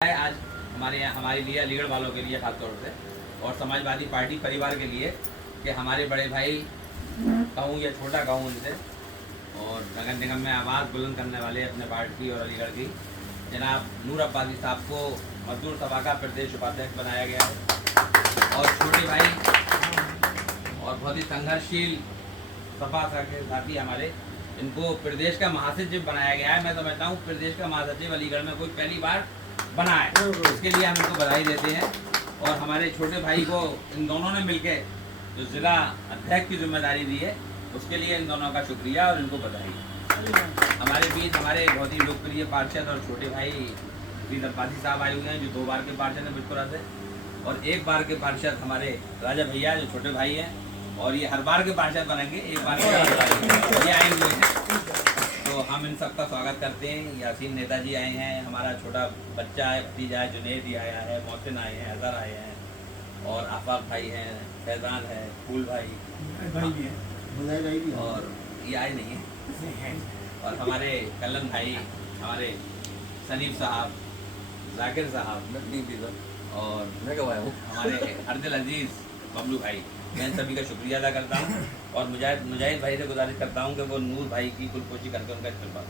आज हमारे लिए अलीगढ़ वालों के लिए खासतौर से और समाजवादी पार्टी परिवार के लिए कि हमारे बड़े भाई कहूँ या छोटा कहूँ उनसे और नगर निगम में आवाज़ बुलंद करने वाले अपने पार्टी और अलीगढ़ की जनाब नूर अब्बासी साहब को मजदूर सभा का प्रदेश उपाध्यक्ष बनाया गया है और छोटे भाई और बहुत ही संघर्षशील सपा के साथी हमारे इनको प्रदेश का महासचिव बनाया गया है। मैं समझता हूँ प्रदेश का महासचिव अलीगढ़ में कोई पहली बार बना है, इसके लिए हम इनको बधाई देते हैं। और हमारे छोटे भाई को इन दोनों ने मिलकर जो जिला अध्यक्ष की जिम्मेदारी दी है उसके लिए इन दोनों का शुक्रिया और इनको बधाई। हमारे बीच हमारे बहुत ही लोकप्रिय पार्षद और छोटे भाई श्री अब्बासी साहब आए हुए हैं जो 2 बार के पार्षद हैं बिजपुरा से और 1 बार के पार्षद हमारे राजा भैया जो छोटे भाई हैं और ये हर बार के पार्षद बनेंगे, 1 बार के ये आए हुए हैं। तो हम इन सबका स्वागत करते हैं। यासीन नेताजी आए हैं, हमारा छोटा बच्चा है, भतीजा है, जुनेद ही आया है, मोहसिन आए हैं, अजहर आए हैं और आफाक भाई हैं, फैजान है, फूल भाई और ये आए नहीं है और हमारे कल्लन भाई, हमारे सनीफ साहब, जाकिर साहब और हमारे अर्दिल अजीज़ बबलू भाई, मैं सभी का शुक्रिया अदा करता हूँ और मुजाहिद भाई से गुजारिश करता हूँ कि वो नूर भाई की कुलपोशी करके उनका इस्तेमाल